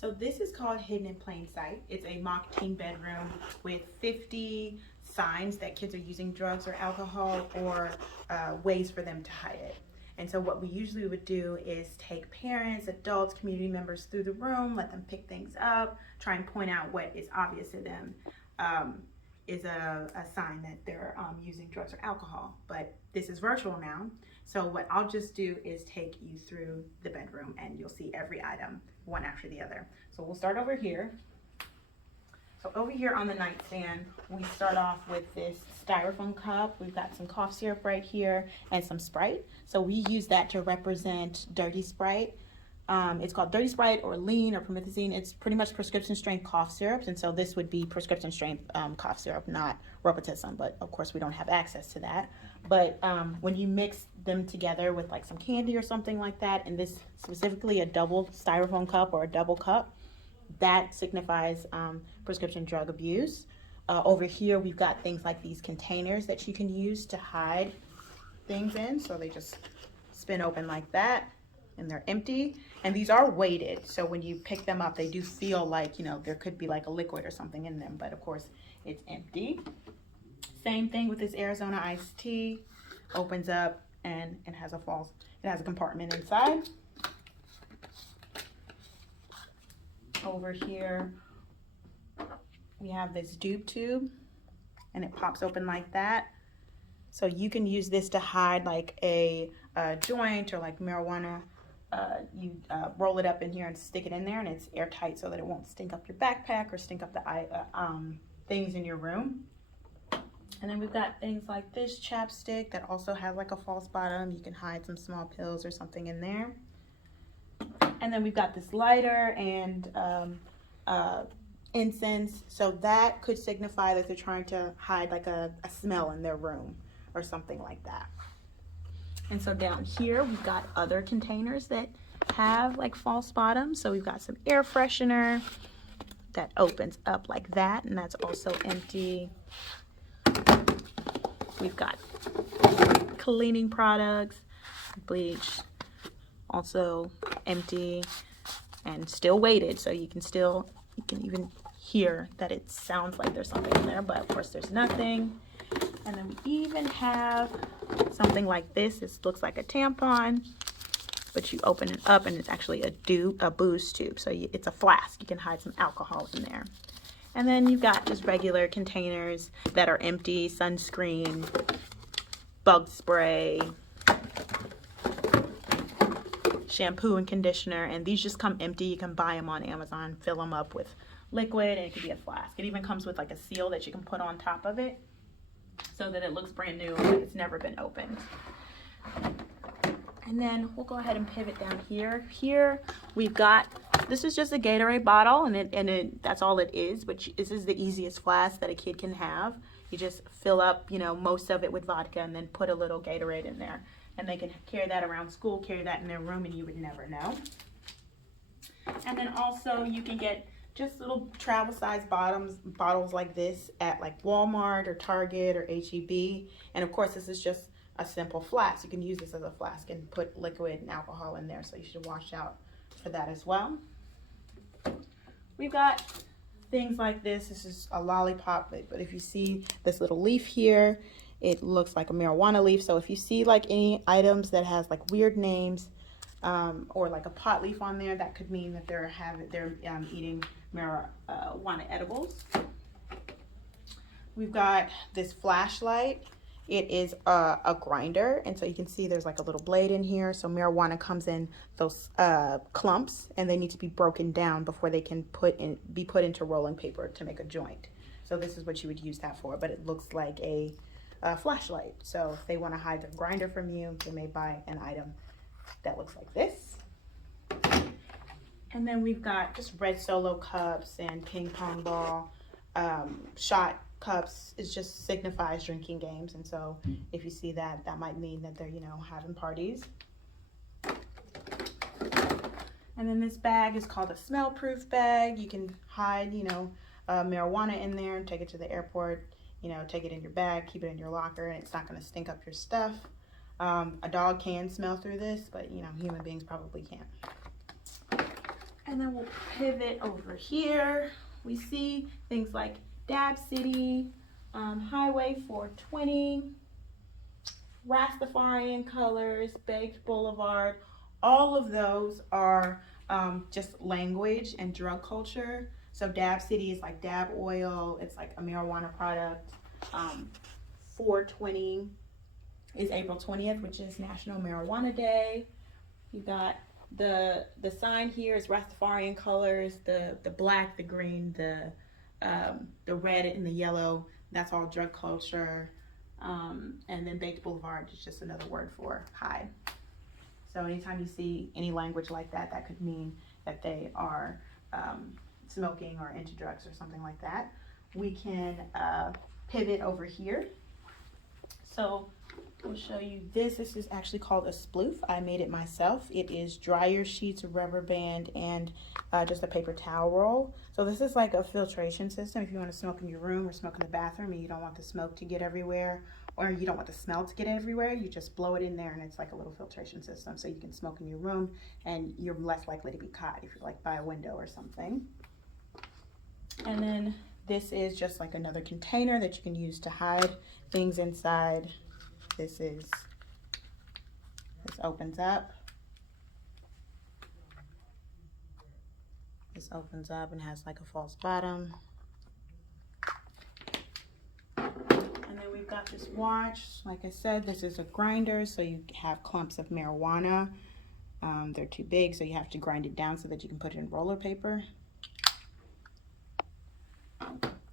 So this is called Hidden in Plain Sight. It's a mock teen bedroom with 50 signs that kids are using drugs or alcohol, or ways for them to hide it. And so what we usually would do is take parents, adults, community members through the room, let them pick things up, try and point out what is obvious to them is a sign that they're using drugs or alcohol. But this is virtual now. So what I'll just do is take you through the bedroom and you'll see every item one after the other. So we'll start over here. So over here on the nightstand, we start off with this styrofoam cup. We've got some cough syrup right here and some Sprite. So we use that to represent dirty Sprite. It's called dirty Sprite or lean or promethazine. It's pretty much prescription strength cough syrups. And so this would be prescription strength cough syrup, not Robitussin. But of course we don't have access to that. But when you mix them together with like some candy or something like that, and this specifically a double styrofoam cup or a double cup, that signifies prescription drug abuse. Over here we've got things like these containers that you can use to hide things in. So they just spin open like that and they're empty. And these are weighted, so when you pick them up they do feel like, you know, there could be like a liquid or something in them, but of course it's empty. Same thing with this Arizona iced tea. Opens up and it has a compartment inside. Over here we have this dupe tube and it pops open like that. So you can use this to hide like a joint or like marijuana. You roll it up in here and stick it in there, and it's airtight so that it won't stink up your backpack or stink up the things in your room. And then we've got things like this chapstick that also has like a false bottom. You can hide some small pills or something in there. And then we've got this lighter and incense. So that could signify that they're trying to hide like a smell in their room or something like that. And so down here we've got other containers that have like false bottoms. So we've got some air freshener that opens up like that, and that's also empty. We've got cleaning products, bleach, also empty and still weighted, so you can even hear that it sounds like there's something in there, but of course there's nothing. And then we even have something like this. This looks like a tampon, but you open it up and it's actually a booze tube. So it's a flask. You can hide some alcohol in there. And then you've got just regular containers that are empty, sunscreen, bug spray, shampoo and conditioner. And these just come empty. You can buy them on Amazon, fill them up with liquid, and it could be a flask. It even comes with like a seal that you can put on top of it, so that it looks brand new and it's never been opened. And then we'll go ahead and pivot down here. Here we've got, this is just a Gatorade bottle, and that's all it is, but this is the easiest flask that a kid can have. You just fill up, you know, most of it with vodka and then put a little Gatorade in there. And they can carry that around school, carry that in their room, and you would never know. And then also you can get just little travel size bottles like this at like Walmart or Target or HEB. And of course this is just a simple flask. You can use this as a flask and put liquid and alcohol in there, so you should watch out for that as well. We've got things like this. This is a lollipop, but if you see this little leaf here, it looks like a marijuana leaf. So if you see like any items that has like weird names or like a pot leaf on there, that could mean that they're eating marijuana edibles. We've got this flashlight. It is a grinder, and so you can see there's like a little blade in here. So marijuana comes in those clumps, and they need to be broken down before they can be put into rolling paper to make a joint. So this is what you would use that for, but it looks like a flashlight. So if they want to hide their grinder from you, they may buy an item that looks like this. And then we've got just red Solo cups and ping pong ball. Shot cups, it just signifies drinking games. And so if you see that, that might mean that they're, you know, having parties. And then this bag is called a smell-proof bag. You can hide, you know, marijuana in there and take it to the airport. You know, take it in your bag, keep it in your locker, and it's not going to stink up your stuff. A dog can smell through this, but, you know, human beings probably can't. And then we'll pivot over here. We see things like Dab City, Highway 420, Rastafarian Colors, Baked Boulevard. All of those are just language and drug culture. So Dab City is like dab oil. It's like a marijuana product. 420 is April 20th, which is National Marijuana Day. You got the sign here is Rastafarian colors, the black, the green, the red and the yellow. That's all drug culture. And then Baked Boulevard is just another word for high. So anytime you see any language like that, that could mean that they are smoking or into drugs or something like that. We can pivot over here. So we'll show you this. This is actually called a sploof. I made it myself. It is dryer sheets, a rubber band, and just a paper towel roll. So this is like a filtration system. If you want to smoke in your room or smoke in the bathroom and you don't want the smoke to get everywhere, or you don't want the smell to get everywhere, you just blow it in there and it's like a little filtration system. So you can smoke in your room and you're less likely to be caught if you're like by a window or something. And then this is just like another container that you can use to hide things inside. This opens up. This opens up and has like a false bottom. And then we've got this watch. Like I said, this is a grinder, so you have clumps of marijuana. They're too big, so you have to grind it down so that you can put it in roller paper.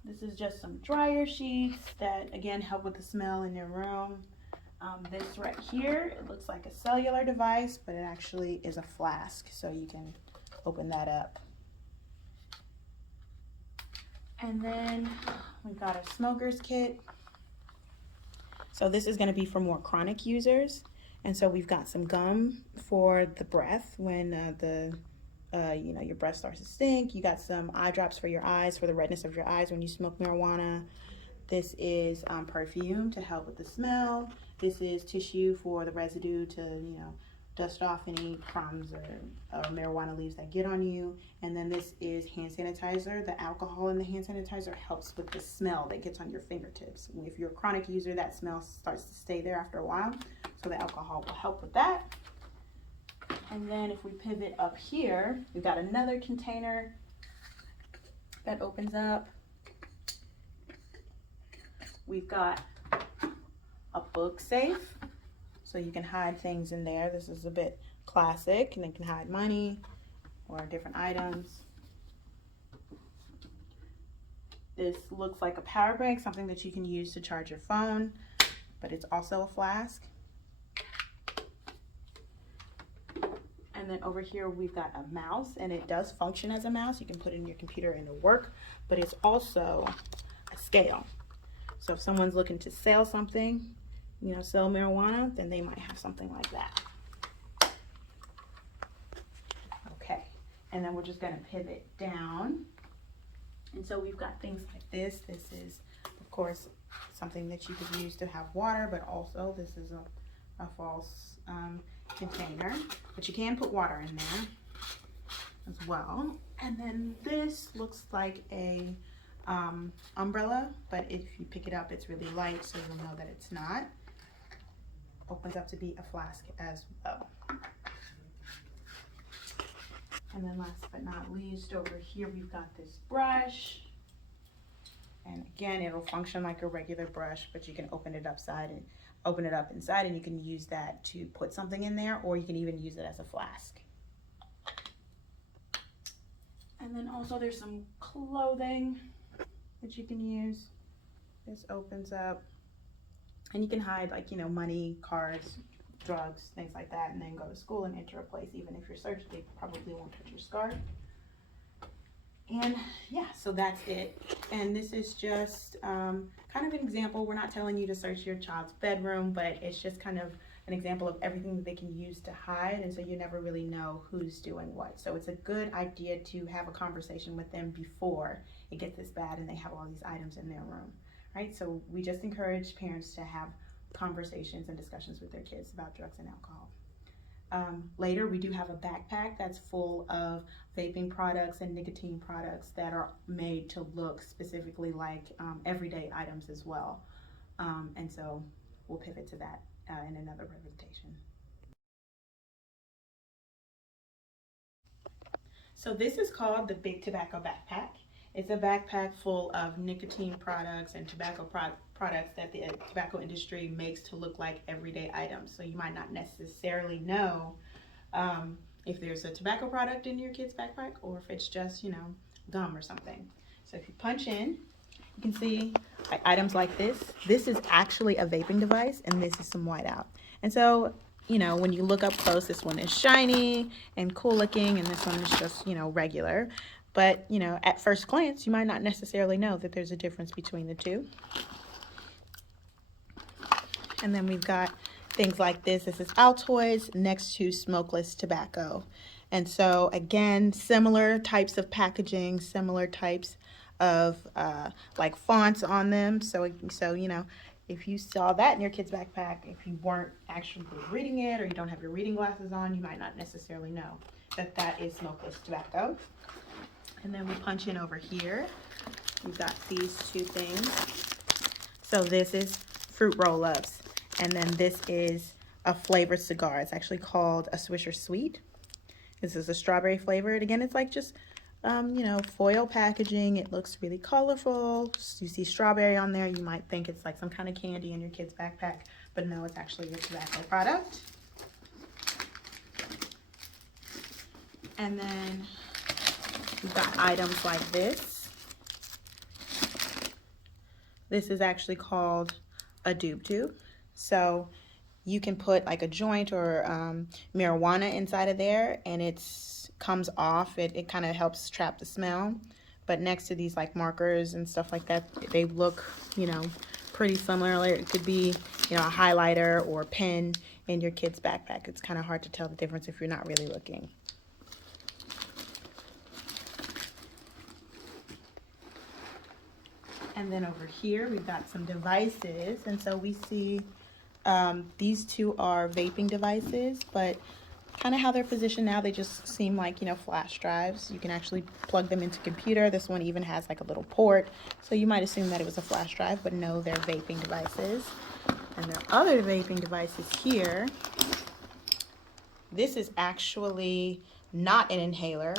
This is just some dryer sheets that, again, help with the smell in your room. This right here, it looks like a cellular device, but it actually is a flask, so you can open that up. And then we've got a smoker's kit. So this is going to be for more chronic users. And so we've got some gum for the breath when your breath starts to stink. You got some eye drops for your eyes, for the redness of your eyes when you smoke marijuana. This is perfume to help with the smell. This is tissue for the residue to, dust off any crumbs or marijuana leaves that get on you. And then this is hand sanitizer. The alcohol in the hand sanitizer helps with the smell that gets on your fingertips. If you're a chronic user, that smell starts to stay there after a while. So the alcohol will help with that. And then if we pivot up here, we've got another container that opens up. We've got a book safe, so you can hide things in there. This is a bit classic, and you can hide money or different items. This looks like a power bank, something that you can use to charge your phone, but it's also a flask. And then over here we've got a mouse, and it does function as a mouse. You can put it in your computer and it'll work, but it's also a scale. So if someone's looking to sell something, sell marijuana, then they might have something like that. Okay, and then we're just gonna pivot down. And so we've got things like this. This is, of course, something that you could use to have water, but also this is a false container, but you can put water in there as well. And then this looks like a umbrella, but if you pick it up, it's really light, so you'll know that it's not. Opens up to be a flask as well. And then last but not least, over here we've got this brush, and again, it'll function like a regular brush, but you can open it up inside, and you can use that to put something in there, or you can even use it as a flask. And then also there's some clothing that you can use. This opens up, and you can hide money, cards, drugs, things like that, and then go to school and enter a place. Even if you're searched, they probably won't touch your scarf. And yeah, so that's it. And this is just kind of an example. We're not telling you to search your child's bedroom, but it's just kind of an example of everything that they can use to hide, and so you never really know who's doing what. So it's a good idea to have a conversation with them before it gets this bad and they have all these items in their room, right? So we just encourage parents to have conversations and discussions with their kids about drugs and alcohol. Later, we do have a backpack that's full of vaping products and nicotine products that are made to look specifically like everyday items as well. And so we'll pivot to that in another presentation. So this is called the Big Tobacco Backpack. It's a backpack full of nicotine products and tobacco products that the tobacco industry makes to look like everyday items. So you might not necessarily know if there's a tobacco product in your kid's backpack or if it's just, gum or something. So if you punch in, you can see items like this. This is actually a vaping device, and this is some whiteout. And so, when you look up close, this one is shiny and cool looking, and this one is just, regular. But, at first glance, you might not necessarily know that there's a difference between the two. And then we've got things like this. This is Altoids next to smokeless tobacco. And so, again, similar types of packaging, similar types of like fonts on them. So if you saw that in your kid's backpack, if you weren't actually reading it or you don't have your reading glasses on, you might not necessarily know that that is smokeless tobacco. And then we punch in over here. We've got these two things. So this is fruit roll-ups, and then this is a flavored cigar. It's actually called a Swisher Sweet. This is a strawberry flavored. Again, it's like just foil packaging. It looks really colorful. You see strawberry on there. You might think it's like some kind of candy in your kid's backpack, but no, it's actually a tobacco product. And then we've got items like this. This is actually called a doob tube. So you can put like a joint or marijuana inside of there, and it's comes off. It kind of helps trap the smell. But next to these like markers and stuff like that, they look, pretty similar. It could be, a highlighter or pen in your kid's backpack. It's kind of hard to tell the difference if you're not really looking. And then over here, we've got some devices. And so we see these two are vaping devices, but kind of how they're positioned now, they just seem like, flash drives. You can actually plug them into a computer. This one even has like a little port. So you might assume that it was a flash drive, but no, they're vaping devices. And there are other vaping devices here. This is actually not an inhaler,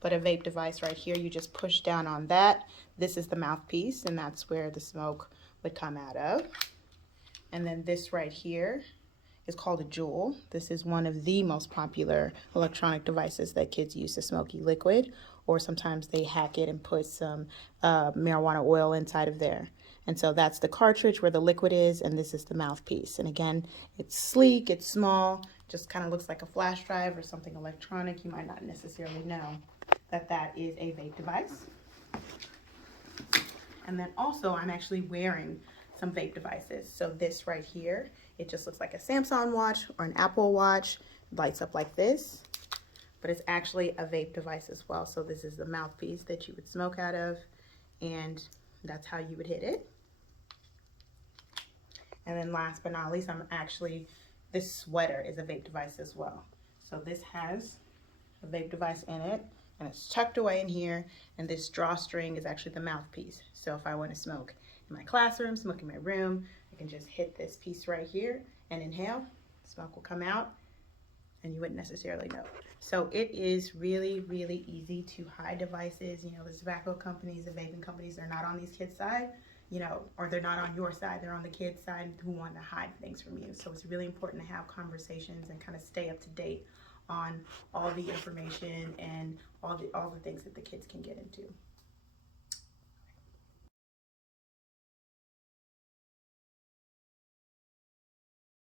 but a vape device right here. You just push down on that. This is the mouthpiece, and that's where the smoke would come out of. And then this right here is called a Juul. This is one of the most popular electronic devices that kids use to smoke e-liquid, or sometimes they hack it and put some marijuana oil inside of there. And so that's the cartridge where the liquid is, and this is the mouthpiece. And again, it's sleek, it's small, just kind of looks like a flash drive or something electronic. You might not necessarily know that that is a vape device. And then also I'm actually wearing some vape devices. So this right here, it just looks like a Samsung watch or an Apple watch. It lights up like this, but it's actually a vape device as well. So this is the mouthpiece that you would smoke out of, and that's how you would hit it. And then last but not least, this sweater is a vape device as well. So this has a vape device in it, and it's tucked away in here, and this drawstring is actually the mouthpiece. So if I want to smoke in my classroom, smoke in my room, I can just hit this piece right here and inhale. Smoke will come out, and you wouldn't necessarily know. So it is really, really easy to hide devices. The tobacco companies, the vaping companies, they're not on these kids' side, or they're not on your side. They're on the kids' side who want to hide things from you. So it's really important to have conversations and kind of stay up to date on all the information and all the things that the kids can get into.